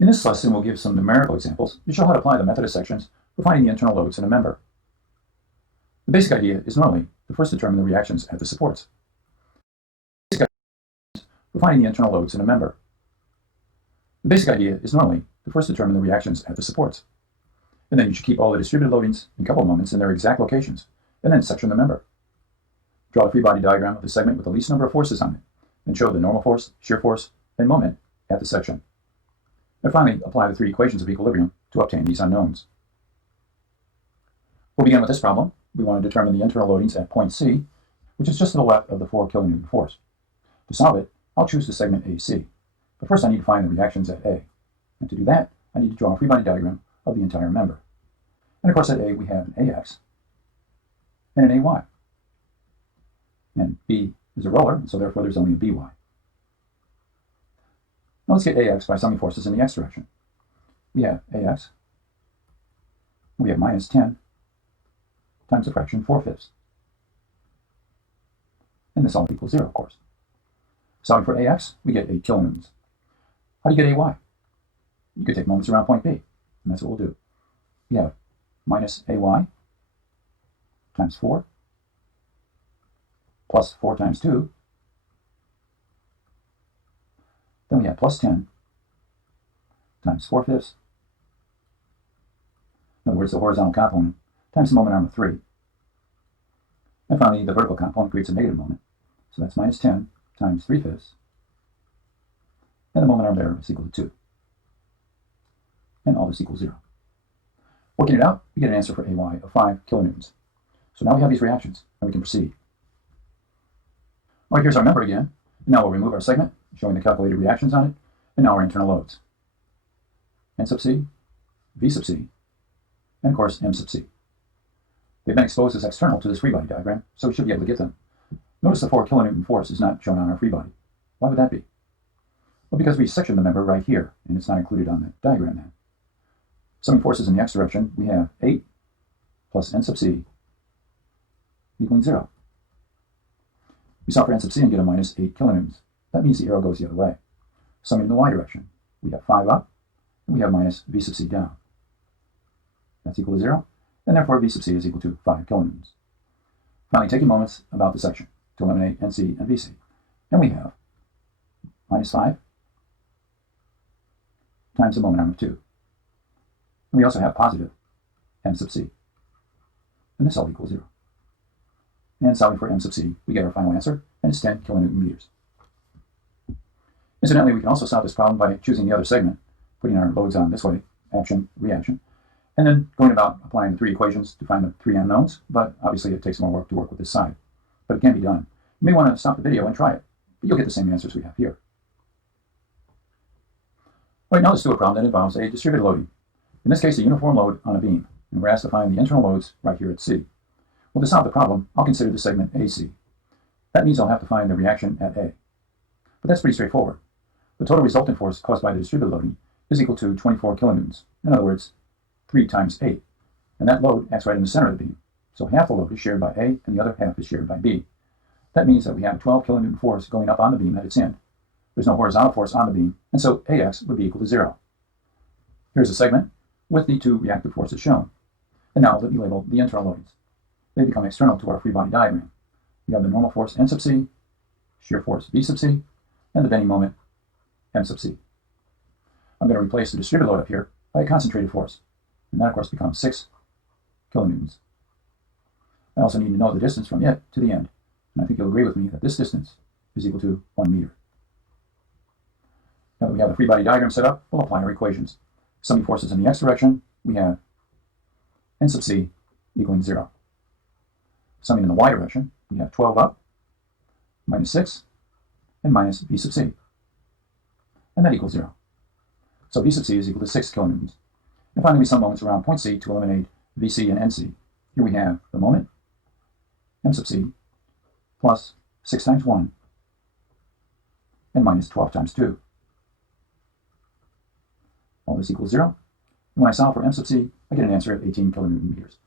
In this lesson, we'll give some numerical examples to show how to apply the method of sections for finding the internal loads in a member. The basic idea is normally to first determine the reactions at the supports. For finding the internal loads in a member. The basic idea is normally to first determine the reactions at the supports. And then you should keep all the distributed loadings and couple moments in their exact locations, and then section the member. Draw a free body diagram of the segment with the least number of forces on it, and show the normal force, shear force, and moment at the section. And finally, apply the three equations of equilibrium to obtain these unknowns. We'll begin with this problem. We want to determine the internal loadings at point C, which is just to the left of the 4 kilonewton force. To solve it, I'll choose the segment AC. But first I need to find the reactions at A. And to do that, I need to draw a free body diagram of the entire member. And of course at A we have an AX and an AY. And B is a roller, and so therefore there's only a BY. Now let's get AX by summing forces in the X direction. We have AX, and we have minus 10 times the fraction 4/5. And this all equals 0, of course. Solving for AX, we get 8 kilonewtons. How do you get AY? You could take moments around point B, and that's what we'll do. We have minus AY times 4 plus 4 times 2. Then we have plus 10 times 4/5. In other words, the horizontal component times the moment arm of 3. And finally, the vertical component creates a negative moment. So that's minus 10 times 3/5. And the moment arm there is equal to 2. And all this equals 0. Working it out, we get an answer for AY of 5 kilonewtons. So now we have these reactions, and we can proceed. All right, here's our member again. And now we'll remove our segment, showing the calculated reactions on it, and now our internal loads. N sub C, V sub C, and of course M sub C. They've been exposed as external to this free body diagram, so we should be able to get them. Notice the 4 kilonewton force is not shown on our free body. Why would that be? Well, because we sectioned the member right here, and it's not included on the diagram now. Summing forces in the X direction, we have 8 plus N sub C equaling 0. We solve for N sub C and get a minus 8 kilonewtons. That means the arrow goes the other way. Summing in the Y direction, we have 5 up, and we have minus V sub C down. That's equal to 0, and therefore V sub C is equal to 5 kilonewtons. Finally, taking moments about the section to eliminate NC and VC. And we have minus 5 times the moment arm of 2. And we also have positive M sub C. And this all equals 0. And solving for M sub C, we get our final answer, and it's 10 kilonewton meters. Incidentally, we can also solve this problem by choosing the other segment, putting our loads on this way, action, reaction, and then going about applying the three equations to find the three unknowns, but obviously it takes more work to work with this side. But it can be done. You may want to stop the video and try it, but you'll get the same answers we have here. All right, now let's do a problem that involves a distributed loading. In this case, a uniform load on a beam, and we're asked to find the internal loads right here at C. Well, to solve the problem, I'll consider the segment AC. That means I'll have to find the reaction at A. But that's pretty straightforward. The total resultant force caused by the distributed loading is equal to 24 kilonewtons. In other words, 3 times 8. And that load acts right in the center of the beam. So half the load is shared by A, and the other half is shared by B. That means that we have a 12 kilonewton force going up on the beam at its end. There's no horizontal force on the beam, and so AX would be equal to 0. Here's a segment with the two reactive forces shown. And now let me label the internal loadings. They become external to our free body diagram. We have the normal force N sub C, shear force V sub C, and the bending moment M sub C. I'm going to replace the distributed load up here by a concentrated force, and that of course becomes 6 kilonewtons. I also need to know the distance from it to the end, and I think you'll agree with me that this distance is equal to 1 meter. Now that we have the free body diagram set up, we'll apply our equations. Summing forces in the X direction, we have N sub C equaling 0. Summing in the Y direction, we have 12 up, minus 6, and minus V sub C. And that equals 0. So V sub C is equal to 6 kilonewtons. And finally, we sum moments around point C to eliminate VC and NC. Here we have the moment, M sub C, plus 6 times 1, and minus 12 times 2. All this equals 0. And when I solve for M sub C, I get an answer of 18 kilonewton meters.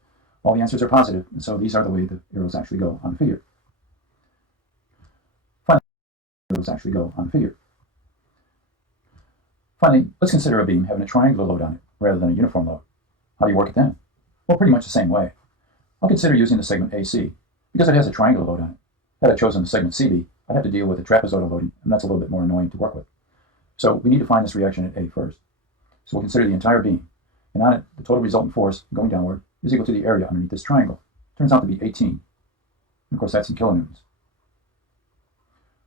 All the answers are positive, and so these are the way the arrows actually go on the figure. Finally, arrows actually go on the figure. Finally, let's consider a beam having a triangular load on it rather than a uniform load. How do you work it then? Well, pretty much the same way. I'll consider using the segment AC because it has a triangular load on it. Had I chosen the segment CB, I'd have to deal with the trapezoidal loading, and that's a little bit more annoying to work with. So we need to find this reaction at A first. So we'll consider the entire beam, and on it, the total resultant force going downward is equal to the area underneath this triangle. Turns out to be 18. And of course, that's in kilonewtons.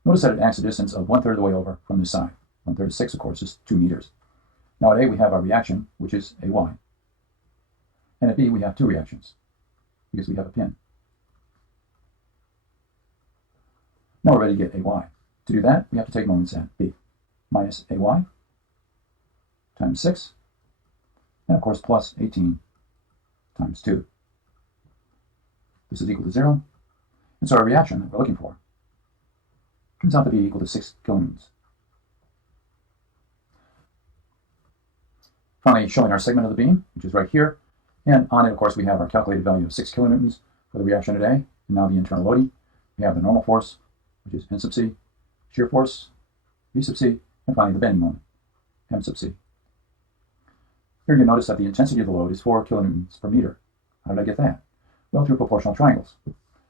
Notice that it acts a distance of 1/3 of the way over from this side. 1/3 of 6, of course, is 2 meters. Now at A, we have our reaction, which is AY. And at B, we have two reactions, because we have a pin. Now we're ready to get AY. To do that, we have to take moments at B. Minus AY times 6, and of course plus 18 times 2. This is equal to 0, and so our reaction that we're looking for turns out to be equal to 6 kilonewtons. Finally, showing our segment of the beam, which is right here, and on it, of course, we have our calculated value of 6 kilonewtons for the reaction at A, and now the internal loading. We have the normal force, which is N sub C, shear force, V sub C, and finally the bending moment, M sub C. Here you notice that the intensity of the load is 4 kilonewtons per meter. How did I get that? Well, through proportional triangles.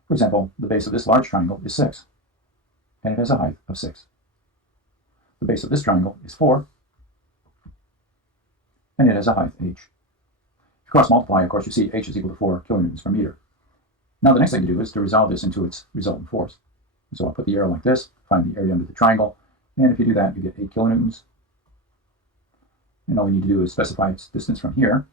For example, the base of this large triangle is 6, and it has a height of 6. The base of this triangle is 4, and it has a height h. If you cross multiply, of course, you see h is equal to 4 kilonewtons per meter. Now the next thing to do is to resolve this into its resultant force. So I'll put the arrow like this, find the area under the triangle, and if you do that, you get 8 kilonewtons. And all we need to do is specify its distance from here.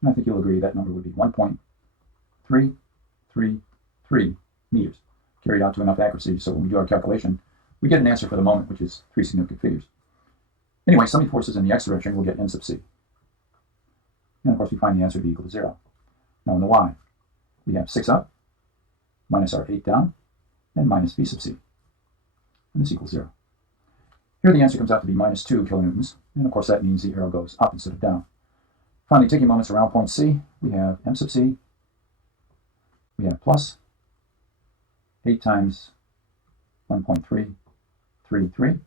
And I think you'll agree that number would be 1.333 meters, carried out to enough accuracy so when we do our calculation, we get an answer for the moment, which is 3 significant figures. Anyway, summing forces in the x direction, we'll get M sub C. And of course, we find the answer to be equal to 0. Now in the y, we have 6 up, minus our 8 down, and minus V sub C. And this equals 0. Here the answer comes out to be minus 2 kilonewtons, and of course that means the arrow goes up instead of down. Finally, taking moments around point C, we have M sub C, we have plus 8 times 1.333,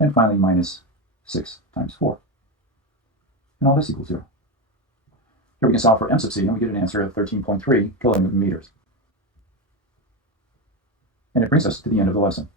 and finally minus 6 times 4. And all this equals 0. Here we can solve for M sub C, and we get an answer of 13.3 kilonewton meters. And it brings us to the end of the lesson.